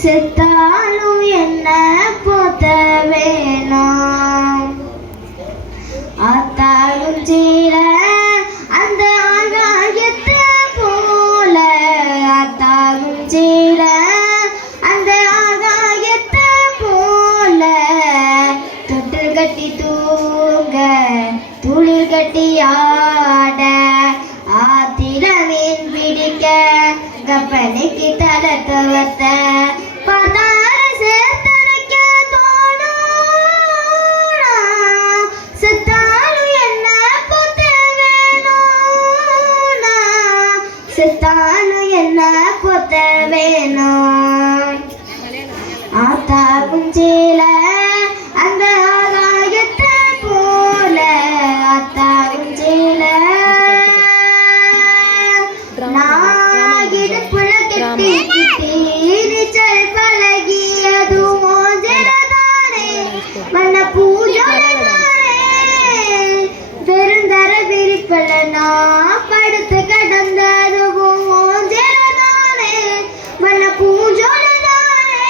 செத்தாலும் என்ன போத்த வேணும் ஆத்தாலும் சீர அந்த ஆகாயத்தை போல ஆத்தாலும் சீர அந்த ஆகாயத்தை போல தொட்டு கட்டி தூங்க துளிர் கட்டி ஆட ஆத்தில மீன் பிடிக்க கப்பனுக்கு தலை துவத்த பார்த்தார சேர்த்தனைக்க தோணும் செத்தாலும் என்ன பொத்த வேணும் செத்தாலும் என்ன பொத்த வேணும் ஆத்தா குஞ்சில அந்த ஆகாயத்தை போல ஆத்தா குஞ்சில இடுப்புல கெட்டி கிட்டி நீச்சல் பழகியது மோஜனதானே மன்ன பூஜனதானே பெருந்தர விரிப்பல நான் படுத்து கடந்தது மோஜனதானே மன்ன பூஜனதானே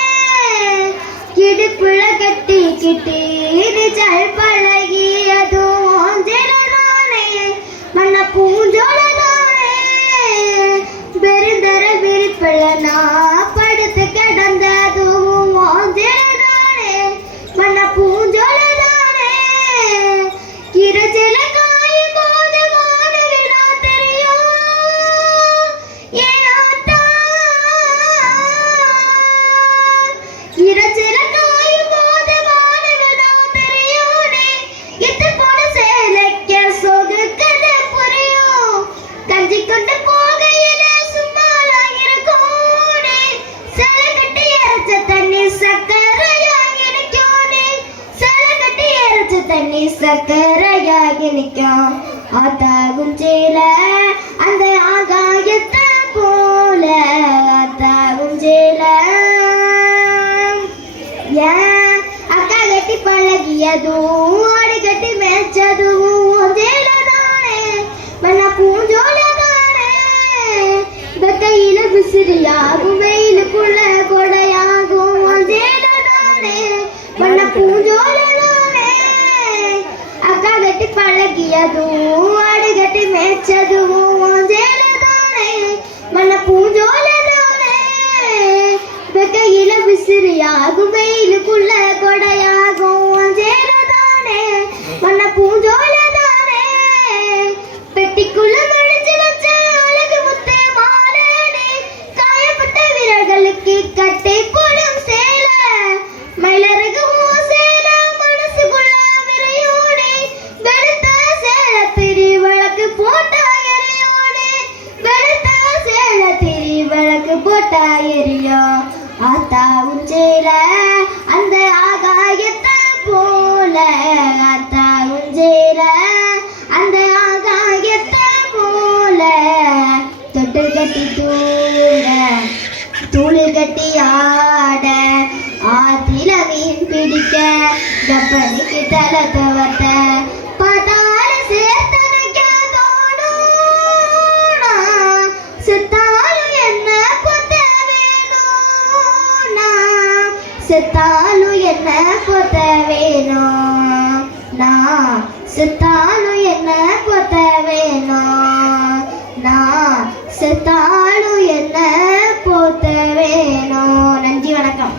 இடுப்புல கெட்டி கிட்டி நீச்சல் பழகியது மோஜனதானே மன்ன பூஜனதானே பெருந்தர விரிப்பல நான் படுத்து கிடந்ததும் மோஜனதானே மன்ன பூஞ்சோலதானே கிரஜல காயும் போது வானவிழா தெரியும் ஏனாத்தா கிரஜல காயும் போது வானவிழா தெரியும் இத்து போன சேலைக்க சொகு கதை புரியும் கஞ்சி கொண்டு போகையில தண்ணி சக்கரையாகி நிற்கும் ஆத்தாகும் சேல அந்த ஆகாயத்தை போல ஆத்தாகும் சேல ஏன் அக்கா கட்டி பழகியதும் ஆடு கட்டி மேய்ச்சதும் சேலதானே மன்ன பூஞ்சோலதானே வெக்கையில விசிறியாகும் வெயிலுக்குள்ள கொடையாகும் சேலதானே மன்ன பூஞ்சோல கட்டி பழகியதும் ஆடு கட்டி மேய்ச்சதும் சேலதானே மன்ன பூஞ்சோலதானே வெக்கையில விசிறியாகும் வெயிலுக்குள்ள கொடையாகும் சேலதானே மன்ன பூஞ்சோலதானே பெட்டிக்குள்ள மடிச்சு வச்ச அழகு முத்து மாலனே காயப்பட்ட வீரர்களுக்கு கட்டை போடும் சேல மயிலரகு போட்டாயரியோ ஆத்தா உஞ்சேல அந்த ஆகாயத்தை போல ஆத்தா உஞ்சேல அந்த ஆகாயத்தை போல தொட்டு கட்டி தூங்க துளிர் கட்டி ஆட ஆத்தில மீன் பிடிக்க கப்பனுக்கு தலை துவத்த பார்த்தார சேர்த்தனைக்க தோணும் செத்தாலும் என்ன பொத்த வேணும் செத்தாலும் என்ன பொத்த வேணும் செத்தாலும் என்ன பொத்த வேணும் செத்தாலும் என்ன பொத்த வேணும். நன்றி, வணக்கம்.